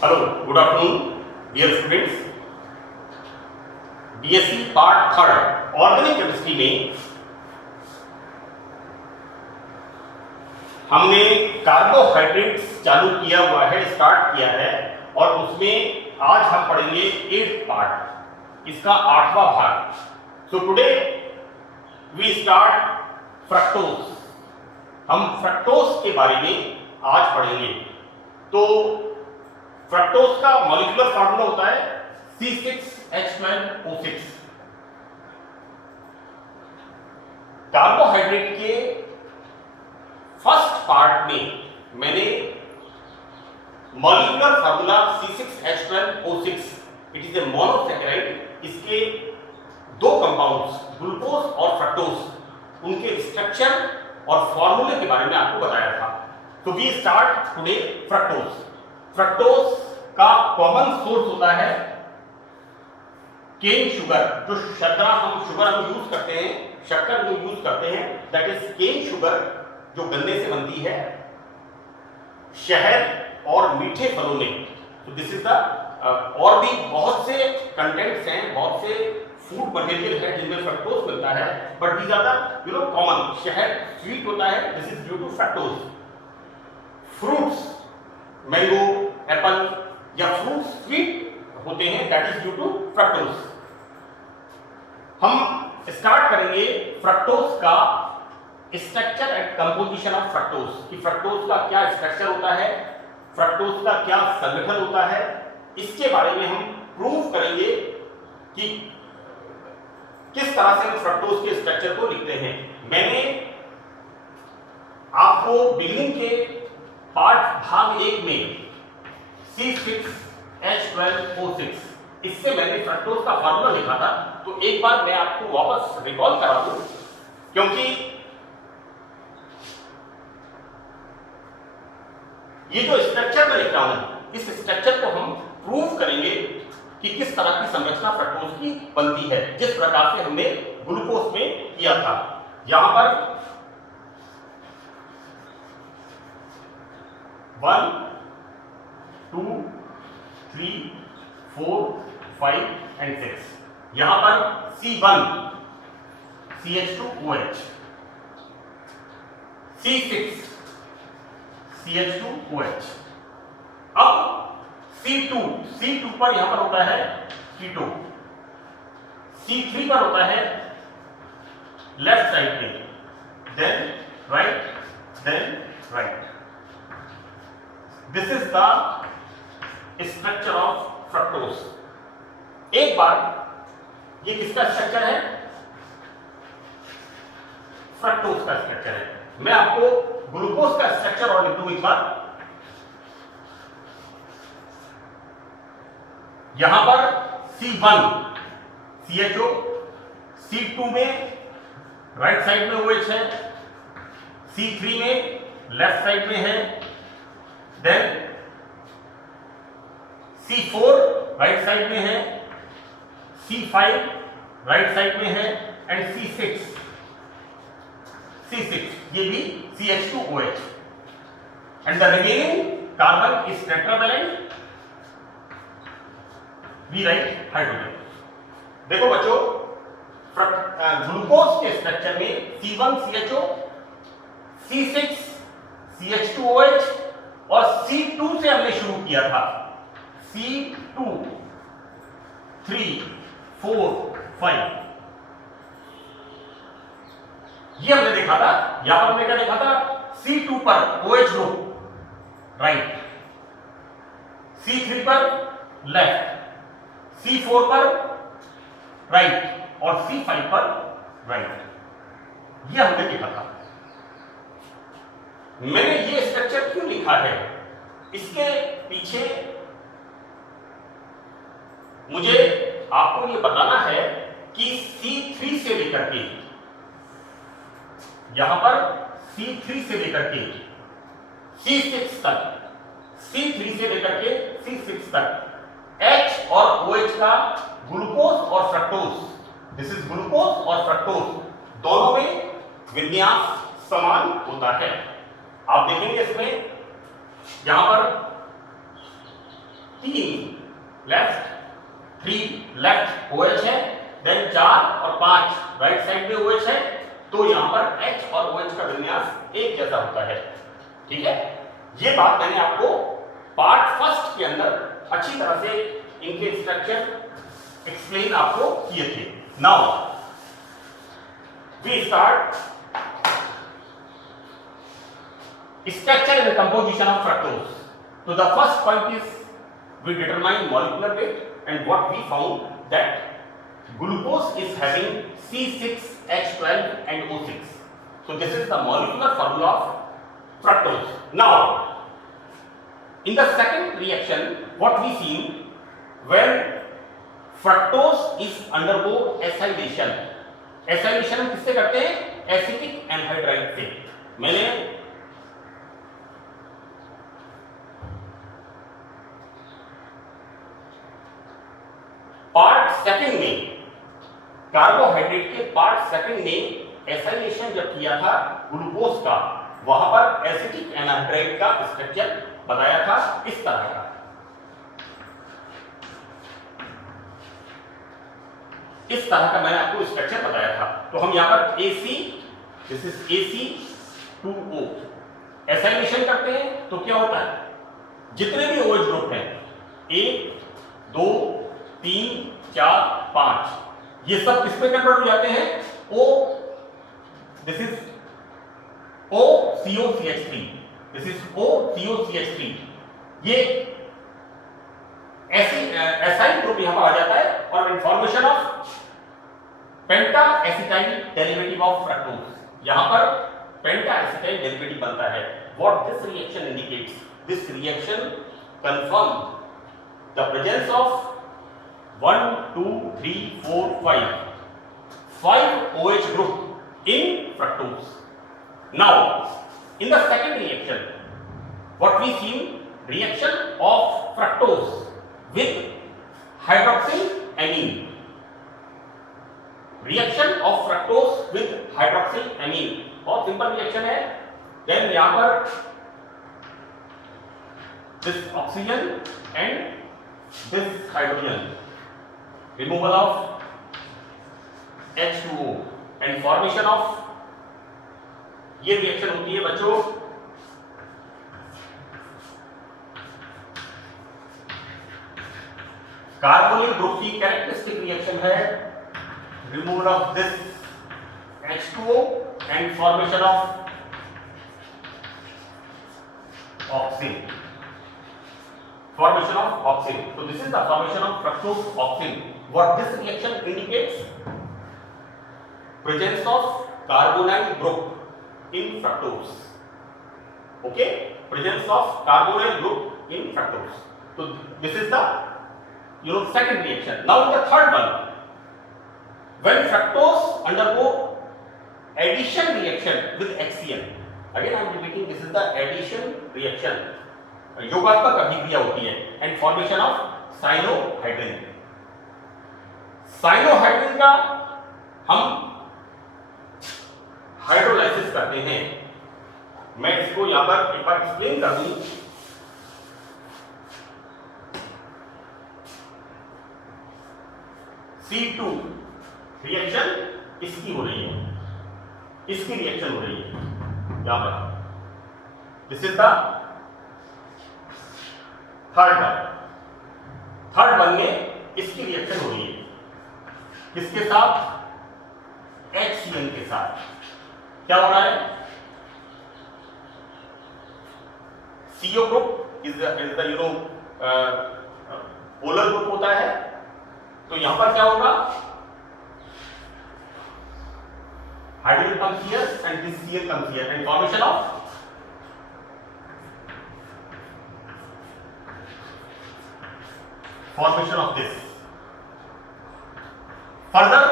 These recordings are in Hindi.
Hello, good afternoon dear students. BSc part third organic chemistry में हमने कार्बोहाइड्रेट्स चालू किया हुआ है, स्टार्ट किया है, और उसमें आज हम पढ़ेंगे 8th पार्ट, इसका 8वां भाग। So today we start fructose. हम फ्रक्टोज के बारे में आज पढ़ेंगे। तो फ्रक्टोज का मॉलिक्यूलर फार्मूला होता है C6H12O6। कार्बोहाइड्रेट के फर्स्ट पार्ट में मैंने molecular formula C6H12O6, it is a monosaccharide, इसके दो कंपाउंड्स ग्लूकोज और फ्रक्टोज, उनके स्ट्रक्चर और फॉर्मूले के बारे में आपको बताया था। तो we start today fructose. Fructose का कॉमन सोर्स होता है केन शुगर, जो शुगर हम यूज करते हैं, शक्कर जो यूज करते हैं, दैट इज केन शुगर, जो गन्ने से बनती है, शहद और मीठे फलों में। तो दिस इज द और भी बहुत से कंटेंट्स हैं, बहुत से फूड मटेरियल है जिनमें फ्रक्टोज मिलता है, but these are the common. शहद स्वीट होता है, this is due to fructose. Fruits, mango, apple या फ्रूट्स स्वीट होते हैं, that is due to fructose. हम स्टार्ट करेंगे फ्रक्टोज का structure and composition of fructose, कि फ्रक्टोज का क्या स्ट्रक्चर होता है, फ्रक्टोज का क्या संगठन होता है, इसके बारे में हम प्रूव करेंगे कि किस तरह से हम फ्रक्टोज के स्ट्रक्चर को लिखते हैं। मैंने आपको बिगिनिंग के पार्ट भाग 1 में C6H12O6, इससे मैंने फ्रक्टोज का फार्मूला लिखा था। तो एक बार मैं आपको वापस रिकॉल करा दूं, क्योंकि ये जो स्ट्रक्चर मैं लिख रहा हूं, इस स्ट्रक्चर को हम प्रूव करेंगे कि किस तरह की संरचना फ्रक्टोज की बनती है, जिस प्रकार से हमने ग्लूकोज में किया था। यहां पर 1 2 3 4 5 and 6, यहां पर C1 CH2OH, C6 CH2OH। अब C2 पर यहां पर होता है कीटो, C3 पर होता है लेफ्ट साइड में, then right. This is the structure of fructose. एक बार ये किसका स्ट्रक्चर है? फ्रक्टोज का स्ट्रक्चर है। मैं आपको ग्लूकोज का स्ट्रक्चर और लिख दूं एक बार। यहां पर C1 CHO, C2 में राइट साइड में OH है, C3 में लेफ्ट साइड में है, देन C4 राइट साइड में है, C5 राइट साइड में है, एंड C6 ये भी CH2OH, and the remaining carbon is tetravalent, we write hydrogen. देखो बच्चों, ग्लूकोज के स्ट्रक्चर में C1 CHO, C6 CH2OH और C2 से हमने शुरू किया था। C2 3 4 5 ये हमने देखा था। यहां पर हमने क्या देखा था? C2 पर OH ग्रुप राइट, C3 पर लेफ्ट, C4 पर राइट और C5 पर राइट, ये हमने देखा था। मैंने ये स्ट्रक्चर क्यों लिखा है, इसके पीछे मुझे आपको ये बताना है कि C3 से लेकर के, यहां पर C3 से लेकर के C6 तक, C3 से लेकर के C6 तक H और OH का ग्लूकोज और फ्रक्टोज, दिस इज ग्लूकोज और फ्रक्टोज, दोनों में विन्यास समान होता है। आप देखेंगे इसमें यहां पर 3 लेफ्ट, 3 लेफ्ट OH है, देन 4 और 5 राइट साइड में OH है, तो यहां पर H और OH का विन्यास एक जैसा होता है। ठीक है, ये बात मैंने आपको पार्ट फर्स्ट के अंदर अच्छी तरह से इनके स्ट्रक्चर एक्सप्लेन आपको किए थे। Now we start structure and composition of fructose. So the first point is we determine molecular weight, and what we found that glucose is having C6H12 and O6. So this is the molecular formula of fructose. Now in the second reaction what we see, when fructose is undergo acylation, acylation हम किससे करते हैं? एसिटिक एनहाइड्राइड से। मैंने पार्ट सेकंड में कार्बोहाइड्रेट के पार्ट सेकंड में एसाइलेशन जब किया था ग्लूकोज का, वहां पर एसिटिक एनहाइड्राइड का स्ट्रक्चर बताया था इस तरह का। इस तरह का मैंने आपको स्ट्रक्चर बताया था। तो हम यहां पर AC, this is AC2O acylation करते हैं तो क्या होता है, जितने भी OH ग्रुप हैं 1 2 3 4 5, ये सब किस पे कन्वर्ट हो जाते हैं? O, this is OCOCH3, this is OCOCH3। ये एसाइल ग्रुप यहां पर आ जाता है और information of penta acetyl derivative of fructose, यहां पर पेंटा एसिटाइल डेरिवेटिव बनता है। What this reaction indicates? This reaction confirm the presence of 1 2 3 4 5 OH group in fructose. Now in the second reaction what we see, reaction of fructose with hydroxylamine, reaction of fructose with hydroxylamine बहुत सिंपल रिएक्शन है। देन यहां पर this oxygen and this hydrogen, removal of H2O and formation of, ये रिएक्शन होती है बच्चों कार्बोनिल ग्रुप की कैरेक्टरिस्टिक रिएक्शन है, removal of this H2O and formation of oxine, formation of oxine. So this is the formation of fructose oxine. What this reaction indicates? Presence of carbonyl group in fructose. Okay, presence of carbonyl group in fructose. So this is the second reaction. Now in the third one, when fructose undergo addition reaction with HCl, again I am repeating, this is the addition reaction, योगात्मक अभिक्रिया होती है, and formation of cyanohydrin. Cyanohydrin का हम हाइड्रोलाइसिस करते हैं। मैं इसको यहां पर एक बार एक्सप्लेन कर दूं। C2 रिएक्शन इसकी हो रही है, इसकी रिएक्शन हो रही है यहां पर। This is the third one में इसकी रिएक्शन हो रही है, किसके साथ? HCl के साथ। क्या हो रहा है? CO group is the polar group होता है, तो यहां पर क्या होगा? Hydrogen comes here and this Cl comes here and formation of this. Further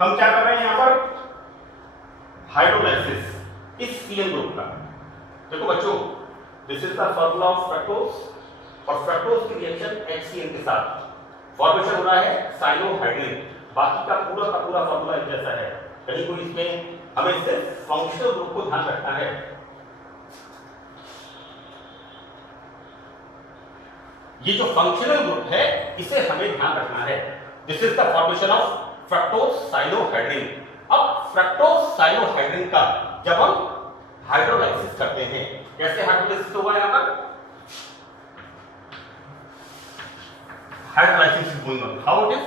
हम क्या कर रहे हैं यहां पर? हाइड्रोलाइसिस इस Cl ग्रुप का। देखो बच्चों, this is the formula of fructose और फ्रक्टोज की रिएक्शन HCl के साथ फॉर्मेशन हो रहा है साइनोहाइड्रिन। बाकी का पूरा फॉर्मूला एक जैसा है, कहीं कोई इसमें हमें सिर्फ फंक्शनल ग्रुप को ध्यान रखना है। ये जो फंक्शनल ग्रुप है इसे हमें ध्यान रखना है। This is the formation of fructose cyanohydrin. अब फ्रक्टोज साइनोहाइड्रिन का जब हम हाइड्रोलाइसिस करते हैं, कैसे हाइड्रोलाइसिस होगा यहां पर? Hydrolysis is going on, how it is?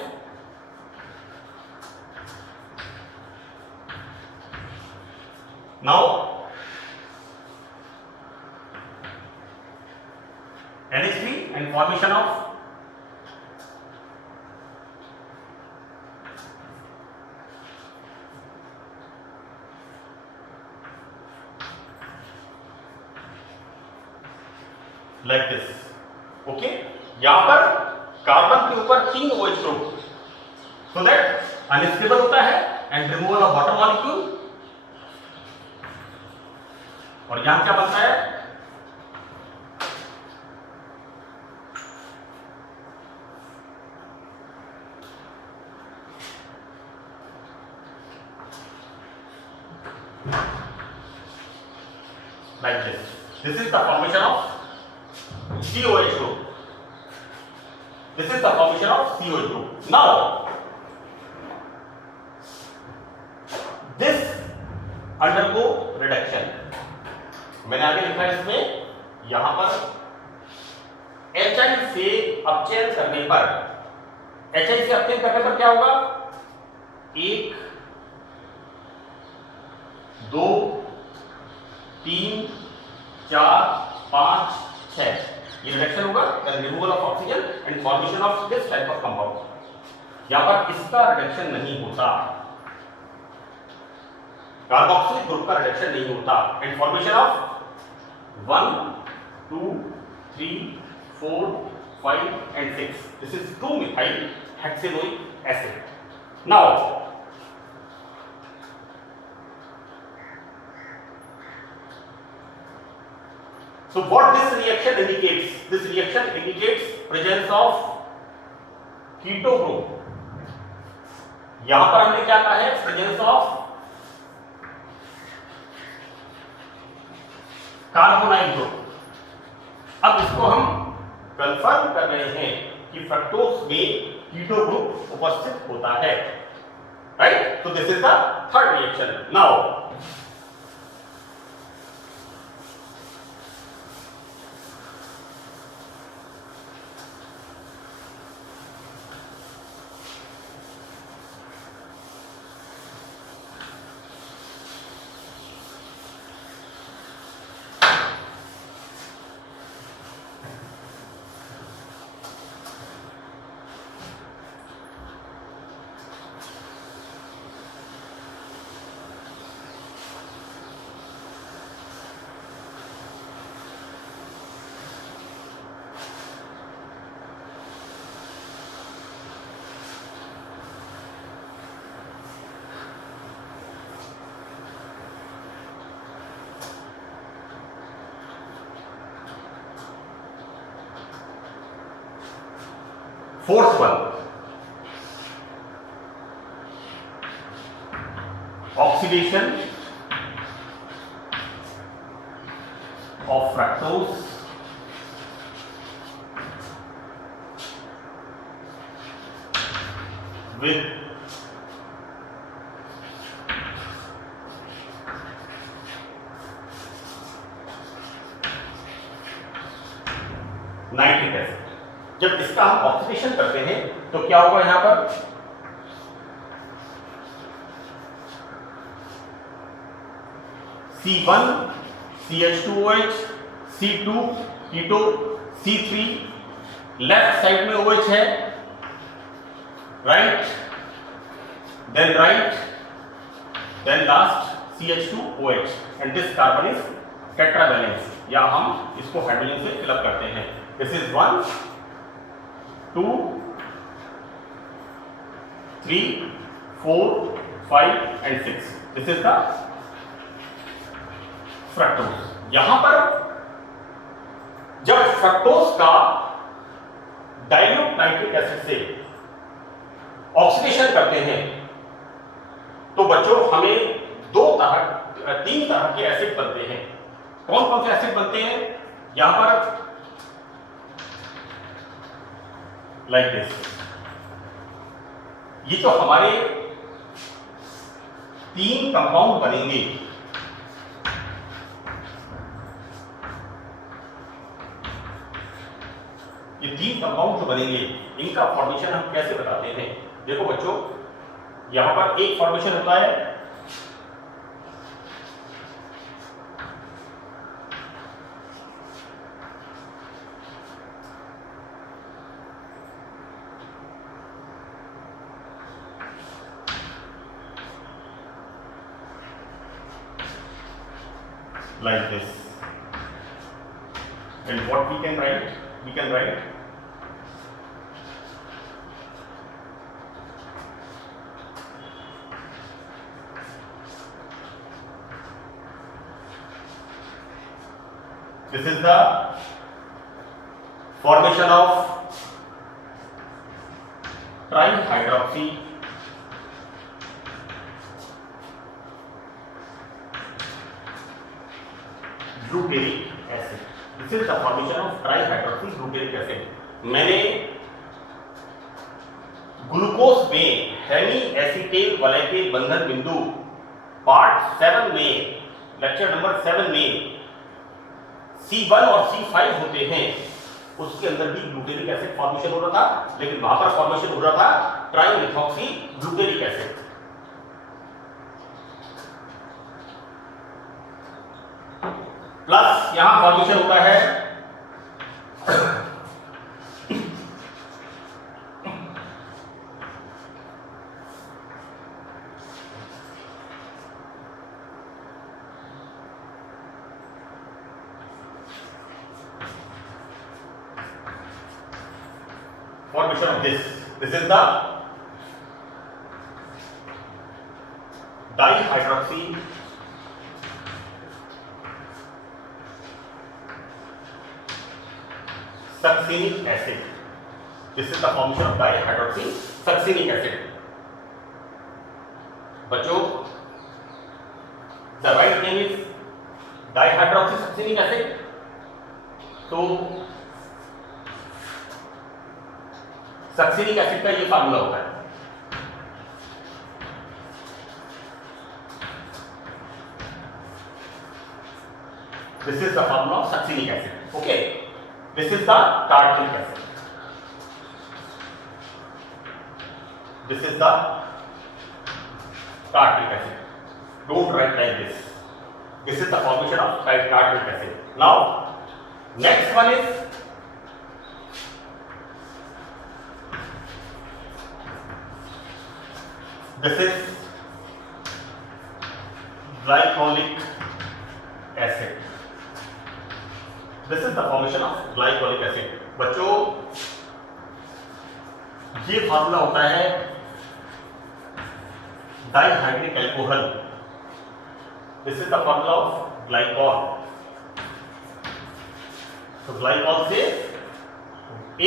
Now NH3 and formation of like this, okay? यहां पर कार्बन के ऊपर 3 OH group, so that unstable होता है and removal of water molecule। और यहां क्या बनता है? Like this. This is the formation of COH group. This is the formation of COH group. Now, this undergo reduction. मैंने आगे लिखा है इसमें, यहां पर HI से अपचयन करने पर, HI से अपचयन करने पर क्या होगा? 1, 2, 3, 4, 5, 6 ये रिडक्शन होगा, removal of oxygen and formation of this type of compound. यहां पर इसका रिडक्शन नहीं होता, कार्बोक्सिलिक ग्रुप का रिडक्शन नहीं होता and formation of 1, 2, 3, 4, 5 and 6. This is 2-methyl hexanoic acid. Now, so what this reaction indicates? This reaction indicates presence of keto group. यहां पर हमने क्या कहा है? presence of carbonyl group. अब इसको हम कंफर्म कर रहे हैं कि फ्रक्टोज में कीटो ग्रुप उपस्थित होता है, राइट? तो this is the third reaction. Now fourth one, oxidation of fructose with nitric acid. जब इसका हम ऑक्सीडेशन करते हैं तो क्या होगा? यहां पर C1 CH2OH, C2 keto, C3 left side में OH है, right, then last CH2OH and this carbon is tetravalence, या हम इसको हाइड्रोजन से फिल अप करते हैं। This is 1, 2, 3, 4, 5 and 6. This is the fructose. यहां पर जब फ्रक्टोज का डाइल्यूट नाइट्रिक एसिड से ऑक्सीडेशन करते हैं तो बच्चों हमें 3 तरह के एसिड बनते हैं। कौन कौन से एसिड बनते हैं? यहां पर लाइक दिस। ये जो हमारे 3 कंपाउंड बनेंगे, ये 3 कंपाउंड जो बनेंगे इनका फॉर्मेशन हम कैसे बताते हैं? देखो बच्चों, यहां पर एक फॉर्मेशन होता है like this, and what we can write? We can write this is the formation of trihydroxy glutaric acid. This is the formation of trihydroxy glutaric acid. मैंने ग्लूकोज में हेमी एसीटेल वलय के बंधन बिंदु पार्ट 7 में, लेक्चर नंबर 7 में C1 और C5 होते हैं, उसके अंदर भी ग्लूटेरिक एसिड फॉर्मेशन हो रहा था, लेकिन वहां पर फॉर्मेशन हो रहा था ट्राइमेथॉक्सी ग्लूटेरिक एसिड। प्लस यहां फॉर्मेशन होता है formation of this. This is the dihydroxy succinic acid. This is the formation of dihydroxy succinic acid. बच्चों, the right name is dihydroxy succinic acid. तो सक्सिनिक एसिड का ये फार्मूला होता है। This is the formula of succinic acid. Okay, this is the tartaric acid. This is the tartaric acid. Don't write like this. This is the formation of tartaric acid. Now, next one is this is glycolic acid. This is the formation of glycolic acid. बच्चों, ये फार्मूला होता है dihydric alcohol. This is the formula of glycol. तो ग्लाइकॉल से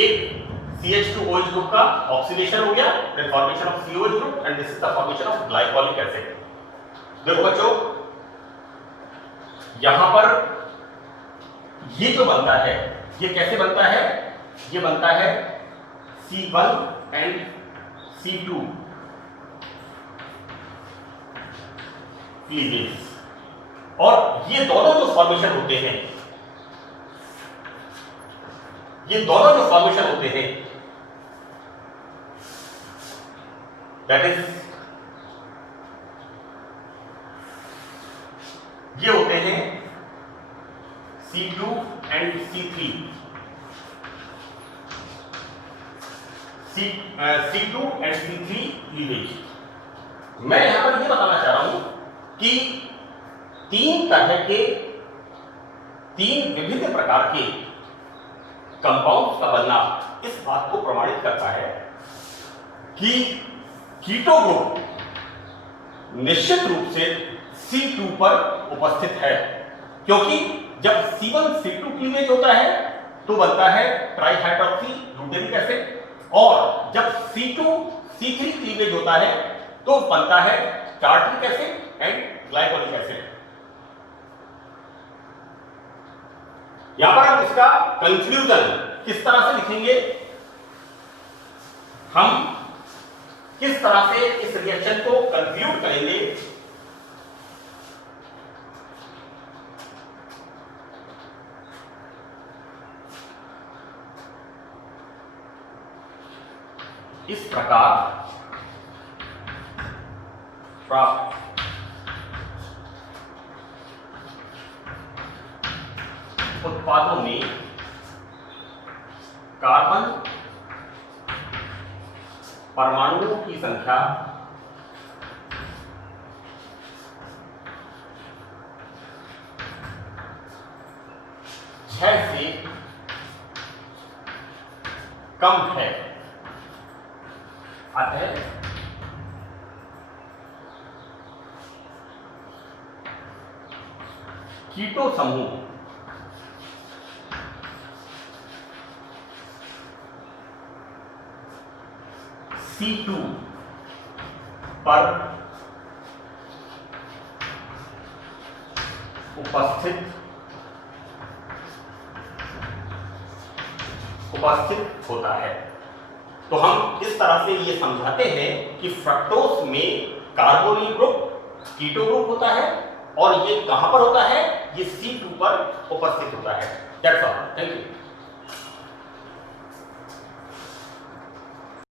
एक CH2OH ग्रुप का ऑक्सीडेशन हो गया, then formation of COH group, and this is the formation of glycolic acid. देखो बच्चों, यहां पर ये जो बनता है, ये कैसे बनता है? ये बनता है C1 and C2 क्लीवेज, और ये दोनों जो फॉर्मेशन होते हैं, ये दोनों जो फॉर्मेशन होते हैं, दैट इज ये होते हैं C2 and C3. C2 and C3 cleavage. मैं यहां पर ये बताना चाह रहा हूं कि तीन तरह के, तीन विभिन्न प्रकार के कंपाउंड्स का बनना इस बात को प्रमाणित करता है कि कीटो ग्रुप निश्चित रूप से C2 पर उपस्थित है, क्योंकि जब C1 C2 क्लीवेज होता है तो बनता है ट्राइहाइड्रोक्सी ग्लूटेरिक एसिड, और जब C2 C3 क्लीवेज होता है तो बनता है tartaric acid and glycolic acid. यहां पर हम इसका कंक्लूजन किस तरह से लिखेंगे? हम किस तरह से इस रिएक्शन को कंक्लूड करेंगे, इस प्रकार प्राप्त उत्पादों में कार्बन परमाणुओं की संख्या छह से कम है। अतः कीटो समूह C2 पर उपस्थित होता है। तो हम इस तरह से ये समझाते हैं कि फ्रक्टोज में कार्बोनिल ग्रुप कीटो ग्रुप होता है और ये कहां पर होता है, ये C2 पर उपस्थित होता है। That's all, thank you.